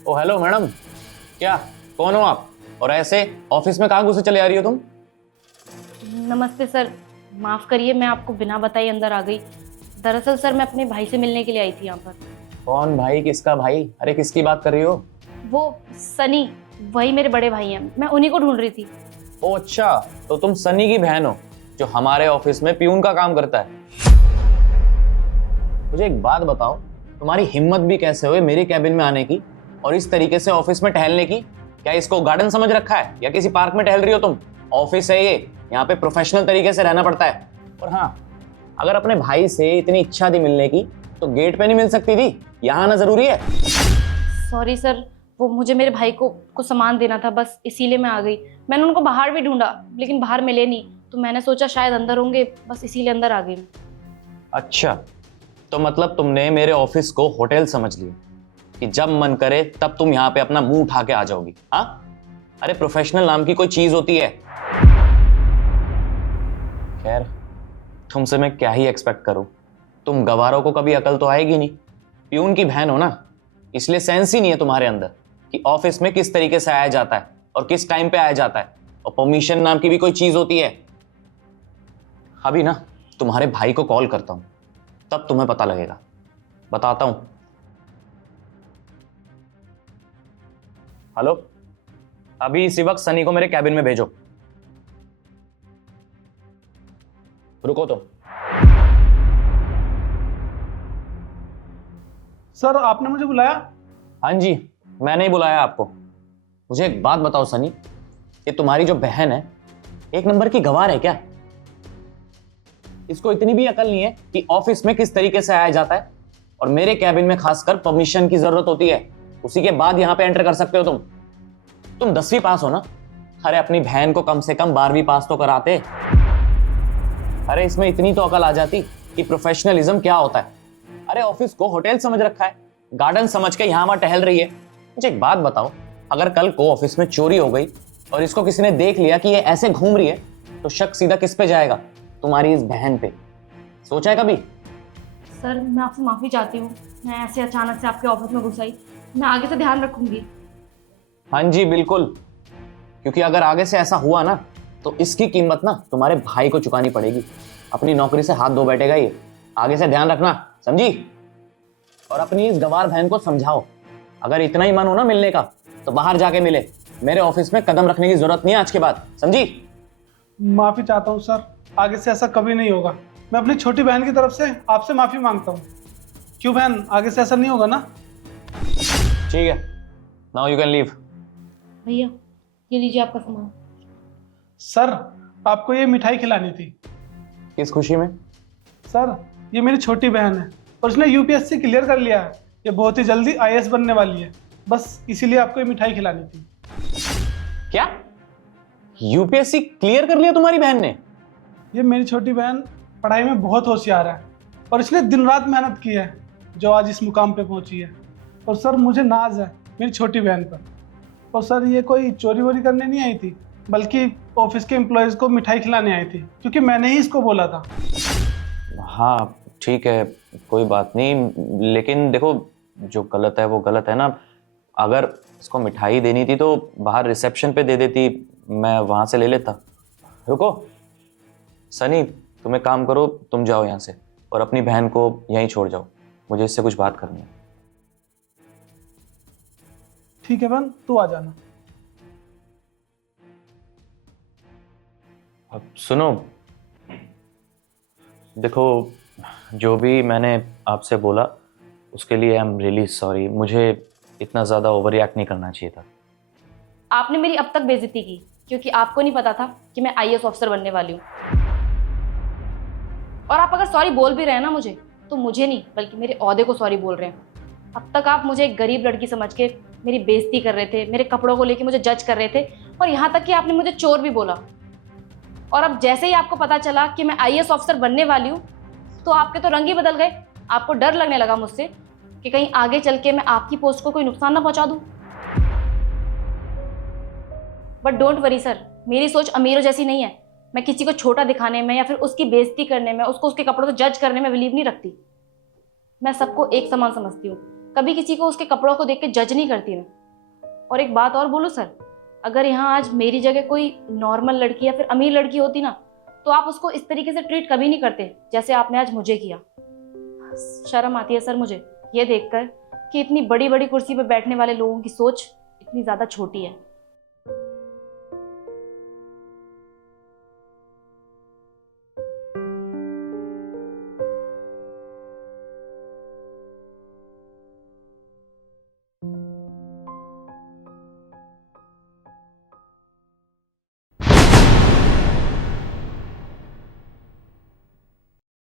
ओ hello madam, क्या कौन हो आप? और ऐसे ऑफिस में कहाँ घुसे चले आ रही हो तुम? नमस्ते सर। माफ़ करिए, मैं आपको बिना बताए अंदर आ गई। दरअसल सर, मैं अपने भाई से मिलने के लिए आई थी यहाँ पर। कौन भाई? किसका भाई? अरे किसकी बात कर रही हो? वो सनी, वही मेरे बड़े भाई हैं। मैं उन्हीं को ढूंढ रही थी। ओ अच्छा, तो तुम सनी की बहन हो जो हमारे ऑफिस में प्यून का काम करता है। मुझे एक बात बताओ, तुम्हारी हिम्मत भी कैसे हुई मेरे कैबिन में आने की और इस तरीके से ऑफिस में टहलने की? क्या इसको गार्डन समझ रखा है या किसी पार्क में टहल रही हो तुम? ऑफिस है ये, यहाँ पे प्रोफेशनल तरीके से रहना पड़ता है। और हाँ, अगर अपने भाई से इतनी इच्छा थी मिलने की तो गेट पे नहीं मिल सकती थी? यहाँ आना जरूरी है? सॉरी सर, वो मुझे मेरे भाई को कुछ सामान देना था, बस इसीलिए मैं आ गई। मैंने उनको बाहर भी ढूंढा लेकिन बाहर मिले नहीं, तो मैंने सोचा शायद अंदर होंगे, बस इसीलिए अंदर आ गई मैं। अच्छा, तो मतलब तुमने मेरे ऑफिस को होटल समझ लिया कि जब मन करे तब तुम यहाँ पे अपना मुंह उठा के आ जाओगी? हाँ, अरे प्रोफेशनल नाम की कोई चीज होती है। खैर, तुमसे मैं क्या ही एक्सपेक्ट करूं? तुम गवारों को कभी अकल तो आएगी नहीं। प्यून की बहन हो ना, इसलिए सेंस ही नहीं है तुम्हारे अंदर कि ऑफिस में किस तरीके से आया जाता है और किस टाइम पे आया जाता है। और परमिशन नाम की भी कोई चीज होती है। अभी ना तुम्हारे भाई को कॉल करता हूं, तब तुम्हें पता लगेगा। बताता हूं। हेलो, अभी इसी वक्त सनी को मेरे कैबिन में भेजो। रुको तो। सर, आपने मुझे बुलाया? हाँ जी, मैंने ही बुलाया आपको। मुझे एक बात बताओ सनी, ये तुम्हारी जो बहन है एक नंबर की गवार है क्या? इसको इतनी भी अकल नहीं है कि ऑफिस में किस तरीके से आया जाता है और मेरे कैबिन में खासकर परमिशन की जरूरत होती है, उसी के बाद यहां पे एंटर कर सकते हो तुम 10वीं पास हो ना? अरे अपनी बहन को कम से कम 12वीं पास तो कराते। अरे इसमें इतनी तो अकल आ जाती कि प्रोफेशनलिज्म क्या होता है। अरे ऑफिस को होटल समझ रखा है, गार्डन समझ के यहां वहां टहल रही है। मुझे एक बात बताओ, अगर कल को ऑफिस में चोरी हो गई और इसको किसी ने देख लिया कि ये ऐसे घूम रही है, तो शक सीधा किस पे जाएगा? तुम्हारी इस बहन पे। सोचा है कभी? सर, मैं आपसे माफ़ी चाहती हूँ, मैं ऐसे अचानक से आपके ऑफिस में घुस आई। मैं आगे से ध्यान रखूंगी। हाँ जी बिल्कुल, क्योंकि अगर आगे से ऐसा हुआ ना तो इसकी कीमत ना तुम्हारे भाई को चुकानी पड़ेगी। अपनी नौकरी से हाथ धो बैठेगा ये। आगे से ध्यान रखना, समझी? और अपनी इस गवार बहन को समझाओ, अगर इतना ही मन हो ना मिलने का तो बाहर जाके मिले। मेरे ऑफिस में कदम रखने की जरूरत नहीं है आज के बाद, समझी? माफी चाहता हूँ सर, आगे से ऐसा कभी नहीं होगा। मैं अपनी छोटी बहन की तरफ से आपसे माफी मांगता हूँ। क्यों बहन, आगे से ऐसा नहीं होगा ना? ठीक है, नाउ यू कैन लीव। भैया, ये लीजिए आपका सामान। सर, आपको ये मिठाई खिलानी थी। किस खुशी में? सर, ये मेरी छोटी बहन है और उसने यूपीएससी क्लियर कर लिया है। ये बहुत ही जल्दी आईएएस बनने वाली है, बस इसीलिए आपको ये मिठाई खिलानी थी। क्या यूपीएससी क्लियर कर लिया तुम्हारी बहन ने? ये मेरी छोटी बहन पढ़ाई में बहुत होशियार है और इसने दिन रात मेहनत की है, जो आज इस मुकाम पे पहुंची है। और सर, मुझे नाज है मेरी छोटी बहन पर। और सर, ये कोई चोरी वोरी करने नहीं आई थी, बल्कि ऑफिस के एम्प्लॉयज़ को मिठाई खिलाने आई थी, क्योंकि मैंने ही इसको बोला था। हाँ ठीक है, कोई बात नहीं, लेकिन देखो जो गलत है वो गलत है ना। अगर इसको मिठाई देनी थी तो बाहर रिसेप्शन पे दे देती, मैं वहां से ले लेता। रुको सनी, तुम एक काम करो, तुम जाओ यहाँ से और अपनी बहन को यहीं छोड़ जाओ। मुझे इससे कुछ बात करनी है। ठीक है बहन, तू आ जाना। अब सुनो, देखो जो भी मैंने आपसे बोला उसके लिए आई एम रियली सॉरी। मुझे इतना ज़्यादा ओवर रिएक्ट नहीं करना चाहिए था। आपने मेरी अब तक बेइज्जती की क्योंकि आपको नहीं पता था कि मैं आईएएस ऑफिसर बनने वाली हूँ। और आप अगर सॉरी बोल भी रहे हैं ना मुझे, तो मुझे नहीं बल्कि मेरे ओहदे को सॉरी बोल रहे हैं। अब तक आप मुझे एक गरीब लड़की समझ के मेरी बेइज्जती कर रहे थे, मेरे कपड़ों को लेके मुझे जज कर रहे थे, और यहाँ तक कि आपने मुझे चोर भी बोला। और अब जैसे ही आपको पता चला कि मैं आईएएस ऑफिसर बनने वाली हूँ, तो आपके तो रंग ही बदल गए। आपको डर लगने लगा मुझसे कि कहीं आगे चल के मैं आपकी पोस्ट को कोई नुकसान ना पहुंचा दूं। बट डोंट वरी सर, मेरी सोच अमीरों जैसी नहीं है। मैं किसी को छोटा दिखाने में या फिर उसकी बेइज्जती करने में, उसको उसके कपड़ों से जज करने में बिलीव नहीं रखती। मैं सबको एक समान समझती हूँ। कभी किसी को उसके कपड़ों को देख के जज नहीं करती मैं। और एक बात और बोलूं सर, अगर यहाँ आज मेरी जगह कोई नॉर्मल लड़की या फिर अमीर लड़की होती ना, तो आप उसको इस तरीके से ट्रीट कभी नहीं करते जैसे आपने आज मुझे किया। शर्म आती है सर मुझे ये देखकर कि इतनी बड़ी बड़ी कुर्सी पर बैठने वाले लोगों की सोच इतनी ज़्यादा छोटी है।